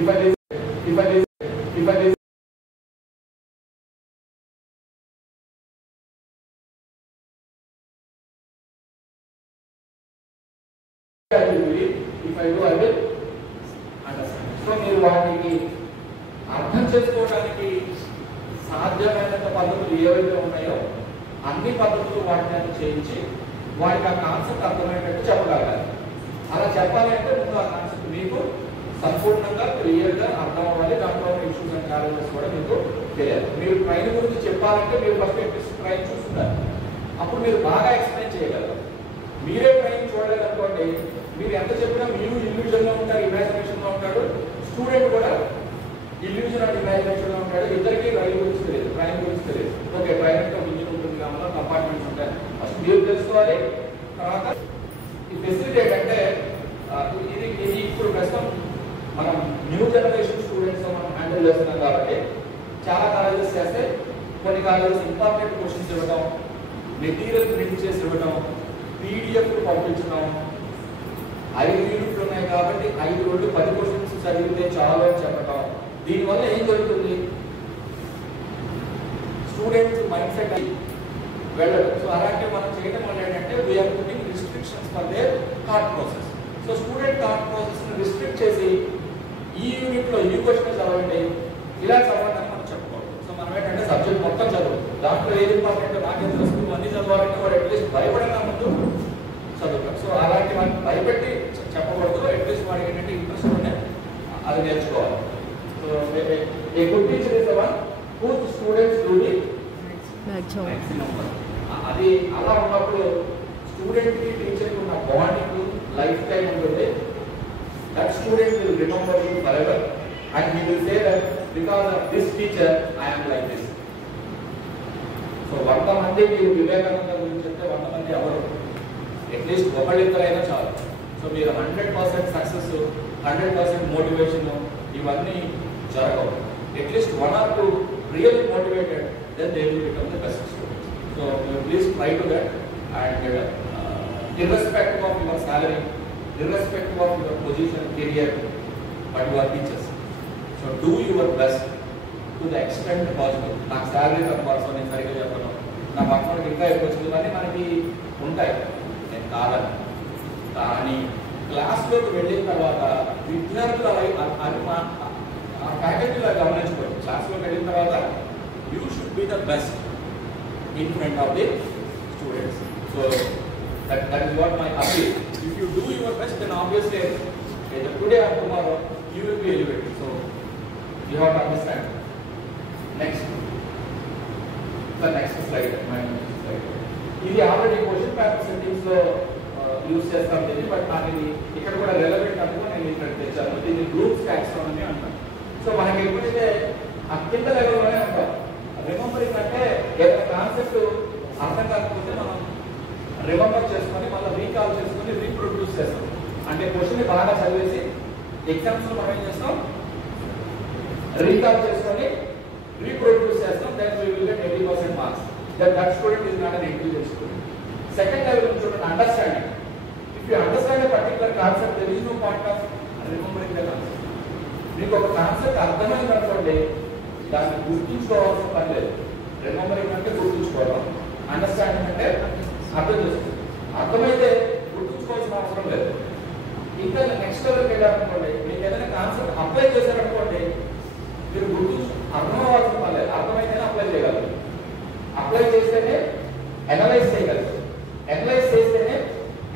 if I do, I will understand. So మీరు వాటికి అర్థం చేసుకోవడానికి సాధ్యమైనంత పద్ధతులు ఏవైతే ఉన్నాయో అన్ని పద్ధతులు వాటిని చేయించి వాటికి ఆ కాన్సెప్ట్ అర్థమయ్యేటట్టు చెప్పగలగాలి. అలా చెప్పాలి అంటే ముందు ఆ కాన్సెప్ట్ మీకు సంపూర్ణంగా క్లియర్గా అర్థం అవ్వాలి. దాంట్లో ఇష్యూస్ అండ్ ఛాలెంజెస్ కూడా మీకు తెలియాలి. మీరు ట్రైన్ గురించి చెప్పాలంటే మీరు ఫస్ట్ ట్రైన్ చూస్తున్నారు, అప్పుడు మీరు బాగా ఎక్స్ప్లెయిన్ చేయగలరు. మీరే ట్రైన్ చూడలేదనుకోండి, మీరు ఎంత చెప్పినా మీరు ఇల్యూజన్లో ఉంటారు, ఇమాజినేషన్లో ఉంటాడు, స్టూడెంట్ కూడా ఇల్యూజన్ అండ్ ఇమాజినేషన్లో ఉంటాడు. ఇద్దరికి రైలు గురించి తెలియదు, ట్రైన్ గురించి తెలియదు. ఓకే, ట్రైన్ అంటే ఇంజిన్ ఉంటుంది కాబట్టి కంపార్ట్మెంట్స్ ఉంటాయి, ఫస్ట్ మీరు తెలుసుకోవాలి. తర్వాత ఈ ఫెసిలిటేట్ అంటే ఇది ఇప్పుడు ప్రస్తుతం మనం న్యూ జనరేషన్ స్టూడెంట్స్ మనం హ్యాండిల్ చేస్తున్నాం కాబట్టి చాలా కాలేజెస్ చేస్తే కొన్ని కాలేజెస్ ఇంపార్టెంట్ క్వశ్చన్స్ ఇవ్వడం, మెటీరియల్ ప్రింట్ చేసి ఇవ్వడం, పీడిఎఫ్ పంపించడం. 5 యూనిట్లు ఉన్నాయి కాబట్టి 5 రోజులు 10 క్వశ్చన్స్ చదివితే చాలు అని చెప్పడం. దీనివల్ల ఏం జరుగుతుంది, స్టూడెంట్స్ మైండ్ సెట్ అయ్యి వెళ్ళడం. సో అలాంటి మనం చేయడం వల్ల ఏంటంటే we are putting restrictions for their thought process. So student thought ప్రాసెస్ని రిస్ట్రిక్ట్ చేసి ఈ యూనిట్లో ఈ క్వశ్చన్ చదవండి, ఇలా చదవండి అని మనం చెప్పుకోవాలి. సో మనం ఏంటంటే సబ్జెక్ట్ మొత్తం చదువు, దాంట్లో ఏది ఇంపార్టెంట్ నాకేం తెలుస్తుంది అన్ని చదవాలంటే వాడు అట్లీస్ట్ భయపడగా ముందు చదువుతాం. సో అలాంటి మనం భయపెట్టి చెప్పకూడదు, అట్లీస్ట్ వాడికి ఏంటంటే ఇంట్రెస్ట్ ఉంటే అది నేర్చుకోవాలి. So a good teacher is the one whose students do the maximum. అది అలా ఉన్నప్పుడు స్టూడెంట్ కి టీచర్ కి ఉన్న బాండింగ్ లైఫ్ టైం ఉంటుంది. That student will remember you for ever and he will say that because of this teacher I am like this. So 100 మంది మీరు వివేకానంద గురించి చెప్తే 100 మంది ఎవరు, అట్లీస్ట్ ఒకళ్ళిద్దరైనా చాలు. సో మీరు 100% సక్సెస్, 100% మోటివేషన్ ఇవన్నీ జరగవు. At least 1 or 2 really motivated, then they will become the best students. So please try to that, and irrespective of your salary, irrespective of your position, career, but you are teachers. So do your best to the extent possible. నాకు salary తక్కువ నేను సరిగ్గా చెప్పను, నా పక్కనకి ఇంకా ఎక్కువ వచ్చింది అని మనకి ఉంటాయి, నేను కాదని. కానీ క్లాస్లోకి వెళ్ళిన తర్వాత విద్యార్థులు ఆ ఫ్యాకల్టీలో గమనించుకోండి. క్లాస్లోకి వెళ్ళిన తర్వాత you should be the best in front of the students. So that is what my appeal. If you do your best then obviously today or tomorrow you will be elevated. So you have to understand. Next slide, ఇది already question paper సెట్టింగ్స్లో use చేస్తాం దీన్ని, but నాకు ఇది ఇక్కడ కూడా relevant అనుకో నేను ఇక్కడ తెచ్చాను. దీన్ని గ్రూప్స్ టాక్సానమీ అంటాను. సో మనకి ఎప్పుడైతే ఆ కింద లెవెల్లోనే ఉంటాం, రిమెంబరింగ్ అంటే ఏదైనా కాన్సెప్ట్ అర్థం కాకపోతే మనం రిమెంబర్ చేసుకొని మళ్ళీ రీకాల్ చేసుకొని రీప్రొడ్యూస్ చేస్తాం. అంటే క్వశ్చన్ని బాగా చదివేసి ఎగ్జామ్స్లో మనం ఏం చేస్తాం, రీకాల్ చేసుకొని రీప్రొడ్యూస్ చేస్తాం. Then we will get 80% marks. That student is not an intelligent student. Second level చూడండి, understanding. If you understand a particular concept, there is no point of remembering the concept. మీకు ఒక concept అర్థమైంది అనుకోండి, దాన్ని గుర్తుంచుకోవాల్సిన పని లేదు. రిమెంబరింగ్ అంటే గుర్తుంచుకోవడం, అండర్స్టాండింగ్ అంటే అర్థం చేసుకోవాలి. అర్థమైతే గుర్తుంచుకోవాల్సిన అవసరం లేదు. ఇంకా నెక్స్ట్ లెవెల్కి వెళ్ళారనుకోండి, మీకు ఏదైనా కాన్సెప్ట్ అప్లై చేశారనుకోండి, మీరు అర్థం అవ్వాల్సిన పని లేదు, అర్థమైతేనే అప్లై చేయగలరు. అప్లై చేస్తేనే అనలైజ్ చేయగలరు, అనలైజ్ చేస్తేనే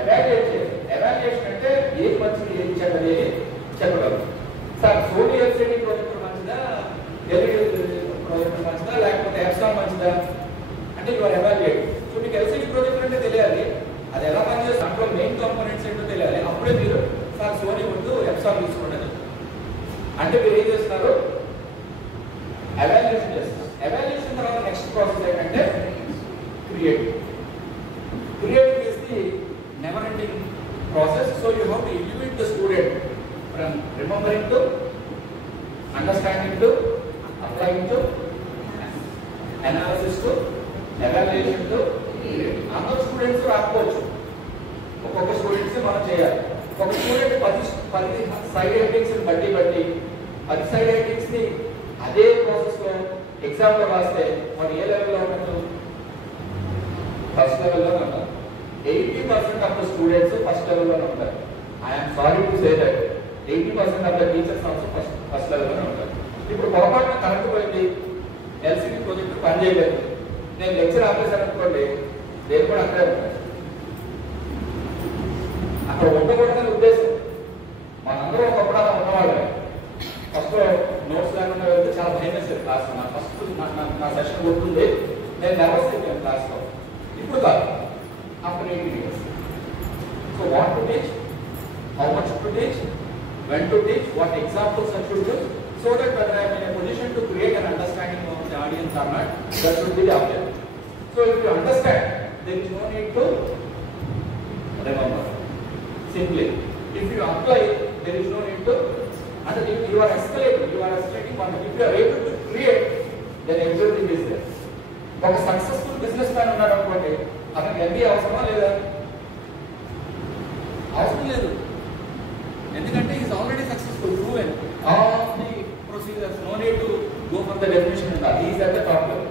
ఎవాల్యుయేట్ చేయాలి. ఎవాల్యుయేషన్ అంటే ఏది మంచిది ఏది చెడ్డది చెప్పగలరు. సార్ సోనీ ఎల్సిడి ప్రాజెక్ట్ మంచిదా, ఎల్ఈడి ప్రాజెక్ట్ మంచిదా, లేకపోతే ఎప్సాన్ మంచిదా అంటే యు ఆర్ ఎవాల్యుయేట్. సో మీకు ఎల్సిడి ప్రాజెక్ట్ అంటే తెలియాలి, అది ఎలా పనిచేస్తుంది, దాంట్లో మెయిన్ కాంపోనెంట్స్ ఏంటో తెలియాలి. అప్పుడే మీరు సార్ సోనీ వద్దు ఎప్సాన్ తీసుకోండి అంటే మీరు ఏం చేస్తున్నారు, ఎవాల్యుయేషన్ చేస్తారు. ఎవాల్యుయేషన్ తర్వాత నెక్స్ట్ ప్రాసెస్ ఏంటంటే creative. Creating is the never-ending process. So you have to elevate the student from remembering to understanding to applying to analysis to evaluation to creating. అందరూ స్టూడెంట్స్ రాకపోవచ్చు, ఒక్కొక్క స్టూడెంట్స్ మనం చేయాలి. ఒక student 10 side headings బట్టి unsigned ని అదే process లో ఎగ్జామ్ లో రాస్తే వాడు ఏ లెవెల్లో ఉన్నట్టు? ఫస్ట్ లెవెల్లో ఉంటారు. 80% ఆఫ్ ద స్టూడెంట్స్ ఫస్ట్ లెవెల్లో ఉంటారు. I'm sorry to say that 80% of the teachers also first లెవెల్లో ఉంటారు. ఇప్పుడు పొరపాటున కరెంట్ పోయింది, ఎల్సిడి ప్రాజెక్ట్ పని చేయలేదు, నేను లెక్చర్ ఆపేసాను అనుకోండి, నేను కూడా అక్కడే ఉంటాను. అక్కడ ఉండకూడదని ఉద్దేశం. మనందరూ ఒకప్పుడు అలా ఉన్నవాళ్ళే. ఫస్ట్ నోట్స్ లేకుండా వెళ్తే చాలా భయం వేసేది క్లాస్. నా ఫస్ట్ నా సెషన్ గుర్తుంది, నేను నర్వస్ అయిపోయాను క్లాస్లో. ఇప్పుడు కాదు, after 18 years. So what to teach, how much to teach, when to teach, what examples I should use, so that when I am in a position to create an understanding of the audience or not, that should be the object. So if you understand, there is no need to remember. Simply, if you apply, there is no need to, and if you are escalating one. If you are able to create, then everything is there. ఒక successful business man ఉన్నాడు అనుకోండి, అతనికి MBA అవసరమా లేదా? అవసరం లేదు. ఎందుకంటే is already successful, proven all the procedures, no need to go for the definition and that is at the top level.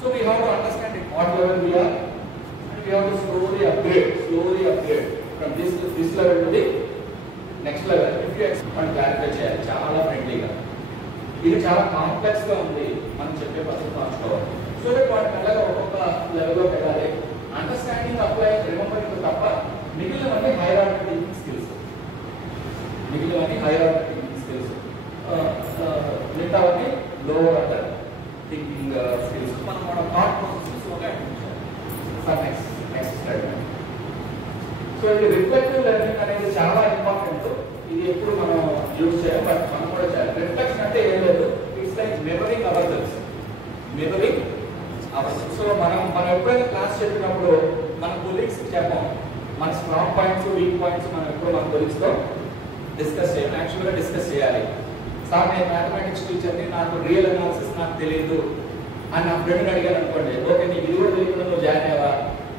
So we have to understand it what level we are, and we have to slowly upgrade from this level to the next level. If you expect clarify చేయాలి చాలా ఫ్రెండ్లీగా. ఇది చాలా complex గా ఉంది, మనం చెప్పే పద్ధతి మార్చుకోవాలి. సో దట్ వాటి మెల్లగా ఒక్కొక్క లెవెల్లో పెట్టాలి. అండర్స్టాండింగ్, అప్లై, రిమెంబరింగ్ తప్ప మిగిలినవన్నీ హైయర్ ఆర్డర్ థింకింగ్ స్కిల్స్. మిగతావన్నీ లోవర్ ఆర్డర్ థింకింగ్ స్కిల్స్. మన థాట్ ప్రాసెస్ ఒక నెక్స్ట్ స్లైడ్. సో ఇది రిఫ్లెక్టివ్ లెర్నింగ్ అనేది చాలా ఇంపార్టెంట్. ఇది ఎప్పుడు మనం యూజ్ చేయాలి, బట్ మనం కూడా చేయాలి. రిఫ్లెక్షన్ అంటే ఏం లేదు, it's like mirroring ourselves. So మనం ఎప్పుడైనా క్లాస్ చెప్పినప్పుడు మన కొలీగ్స్ చెప్పాం, మన స్ట్రాంగ్ పాయింట్స్, వీక్ పాయింట్స్ మనం ఎప్పుడు మన కొలీగ్స్తో డిస్కస్ చేయాలి. యాక్చువల్గా డిస్కస్ చేయాలి. సార్ నేను మ్యాథమెటిక్స్ టీచర్ని, నాకు రియల్ అనాలిసిస్ నాకు తెలియదు అని నా ఫ్రెండ్ని అడిగాను అనుకోండి, ఓకే నీకు ఇది కూడా తెలియకుండా నువ్వు జాయిన్ అయ్యావా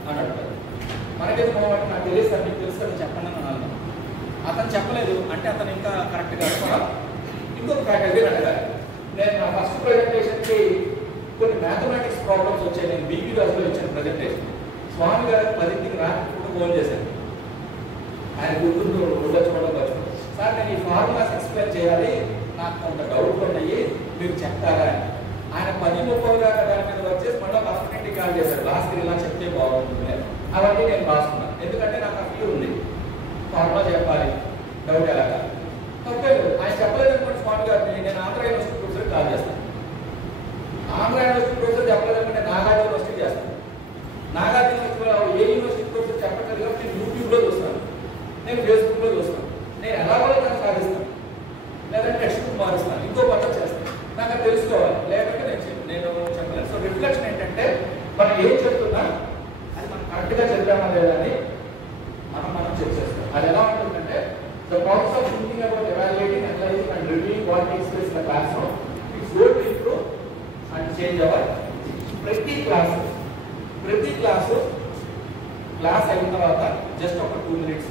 అని అడుగుతాడు. మనకైతే మొదటి నాకు తెలియదు సార్, నీకు తెలుసు కదా చెప్పండి అని అన్నాను. అతను చెప్పలేదు అంటే అతను ఇంకా కరెక్ట్గా కూడా ఇంకొక ఫ్యాకల్టీ అడగాలి. నేను నా ఫస్ట్ ప్రజెంటేషన్కి కొన్ని మ్యాథమెటిక్స్ ప్రాబ్లమ్స్ వచ్చాయి. నేను బీబీ రాజులో ఇచ్చిన ప్రజెంటేషన్ స్వామి గారు 10కి రాకుండా ఫోన్ చేశాను. ఆయన గుర్తుంటూ ఉండొచ్చుకోవడం సార్ నేను ఈ ఫార్ములాస్ ఎక్స్ప్లెయిన్ చేయాలి, నాకు కొంత డౌట్లు ఉన్నాయి, మీరు చెప్తారా అని. ఆయన 10:30 దాకా దాని మీద వచ్చేసి మళ్ళీ పర్సనెంట్కి కాల్ చేశారు, లాస్ట్కి ఇలా చెప్తే బాగుంటుంది. అవన్నీ నేను రాసుకున్నాను, ఎందుకంటే నాకు ఆ ఫీల్ ఉంది, ఫార్ములా చెప్పాలి, డౌట్ ఎలాగా తప్పలేదు. ఆయన చెప్పలేదు అనుకోండి స్వామి గారిని, నేను ఆంధ్ర యూనివర్సిటీ ప్రొఫెసర్కి కాల్ చేస్తాను. ఆంధ్ర యూనివర్సిటీ ప్రొఫెసర్ చెప్పలేదంటే నేను నాగార్జున యూనివర్సిటీ చేస్తాను. నాగార్జున యూనివర్సిటీలో ఏ యూనివర్సిటీ ప్రొఫెసర్ చెప్పట్లేదు కాబట్టి నేను యూట్యూబ్లో చూస్తాను, నేను ఫేస్బుక్లో చూస్తాను. నేను ఎలాగో దాన్ని సాధిస్తాను, లేదంటే టెక్స్ట్ బుక్ మారుస్తాను, ఇంకో పద్ధతి చేస్తాను. నాకు అది తెలుసుకోవాలి, లేదంటే నేను చెప్పలేను. సో రిఫ్లెక్షన్ ఏంటంటే మనం ఏం చెప్తున్నా అది మనం కరెక్ట్గా చెప్పామా లేదా అని మనం చెక్ చేస్తాం. అది ఎలా ఉంటుందంటే the process of thinking about evaluating, analysing and reviewing what takes place in the class room it's going to improve and change our. ప్రతి క్లాసు క్లాస్ అయిన తర్వాత జస్ట్ ఒక 2 minutes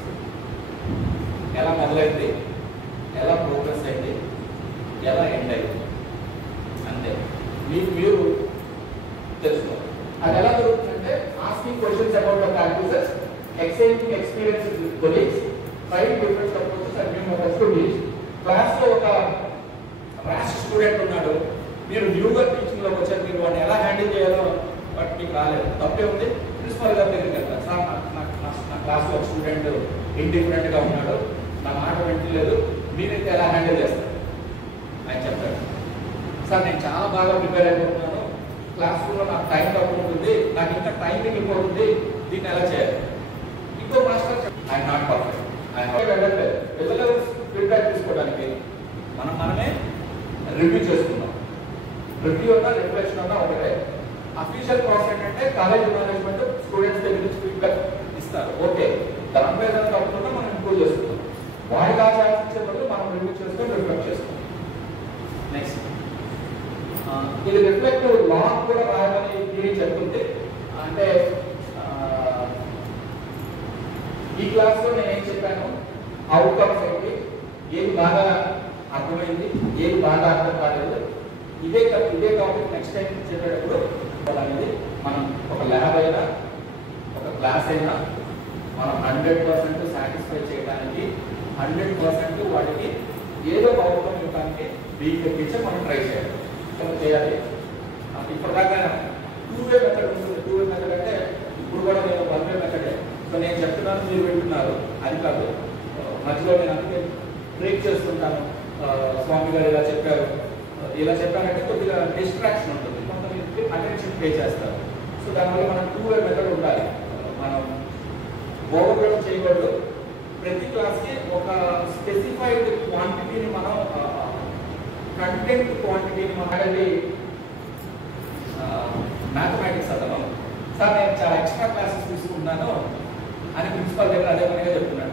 ఎలా మొదలైంది, ఎలా ప్రోగ్రెస్ అయింది, ఎలా ఎండ్ అయింది, అంతే మీరు తెలుసుకోవాలి. అది ఎలా జరుగుతుందంటే asking questions about the practices, exchanging experiences with colleagues, trying different approaches and new methods to teach. క్లాస్లో ఒక ర్యాష్ స్టూడెంట్ ఉన్నాడు, మీరు న్యూగా టీచింగ్లోకి వచ్చారు, మీరు వాడిని ఎలా హ్యాండిల్ చేయాలో బట్ మీకు రాలేదు, తప్పే ఉంది. ప్రిన్సిపల్ గారి దగ్గరికి వెళ్తారు, సార్ నా క్లాస్లో ఒక స్టూడెంట్ ఇండిఫరెంట్గా ఉన్నాడు, నా మాట వింటలేదు, మీరైతే ఎలా హ్యాండిల్ చేస్తారు? ఆయన చెప్తాడు, సార్ నేను చాలా బాగా ప్రిపేర్ అయిపోతున్నాను, క్లాస్ రూమ్లో నాకు టైం తక్కువ ఉంటుంది, నాకు ఇంకా టైం మిగిలిపోతుంది, దీన్ని ఎలా చేయాలి? ఇంకో మాస్టర్ ఆయన నాట్ పర్ఫెక్ట్, ఆయన వెళ్ళట్లేదు. పిల్లలు ఫీడ్బ్యాక్ తీసుకోవడానికి మనమే రివ్యూ చేసుకున్నాం. రివ్యూ అన్నా రిఫ్లెక్షన్ అన్నా ఒకటే. అఫీషియల్ ప్రాసెస్ ఏంటంటే కాలేజ్ మేనేజ్మెంట్ స్టూడెంట్స్ దగ్గర నుంచి ఫీడ్బ్యాక్ ఇస్తారు, ఓకే దాని మీద కాకుండా మనం ఇంప్రూవ్ చేసుకుంటాం. వాడికి ఆ ఛాన్స్ ఇచ్చే బదులు మనం రివ్యూ చేసుకొని రిఫ్లెక్ట్ చేసుకుంటాం. నెక్స్ట్ ఇది రిఫ్లెక్టివ్ లాగ్ కూడా రాయాలని థియరీ చెప్తుంది. అంటే ఈ క్లాస్లో నేను ఏం చెప్పాను, అవుట్కమ్స్ ఏంటి, ఏది బాగా అర్థమైంది అర్థమైంది, ఏది బాగా అర్థం కాలేదు, ఇదే టాపిక్ నెక్స్ట్ టైం చెప్పేటప్పుడు అనేది మనం ఒక ల్యాబ్ అయినా ఒక క్లాస్ అయినా మనం 100% సాటిస్ఫై చేయడానికి 100% వాటికి ఏదో ఒక అవుట్కమ్ ఇవ్వడానికి టీచర్ మనం ట్రై చేయాలి. ఇప్పటిదాకా 2-way మెథడ్ ఉంటుంది. 2-way మెథడ్ అంటే ఇప్పుడు కూడా నేను 1-way మెథడే. సో నేను చెప్తున్నాను, మీరు వింటున్నారు, అది కాదు. మధ్యలో నేను అందుకే బ్రేక్ చేస్తుంటాను. స్వామి గారు ఇలా చెప్పారంటే కొద్దిగా డిస్ట్రాక్షన్ ఉంటుంది, కొంతమంది అటెన్షన్ పే చేస్తారు. సో దానివల్ల మనం 2-way మెథడ్ ఉండాలి. మనం ఓవర్లోడ్ చేయకూడదు. ప్రతి క్లాస్కి ఒక స్పెసిఫైడ్ క్వాంటిటీని మనం కంటెంట్ క్వాంటిటీని మనకి మ్యాథమెటిక్స్ అతను సార్ నేను చాలా ఎక్స్ట్రా క్లాసెస్ తీసుకుంటున్నాను అని ప్రిన్సిపల్ దగ్గర అదే పనిగా చెప్తున్నాడు.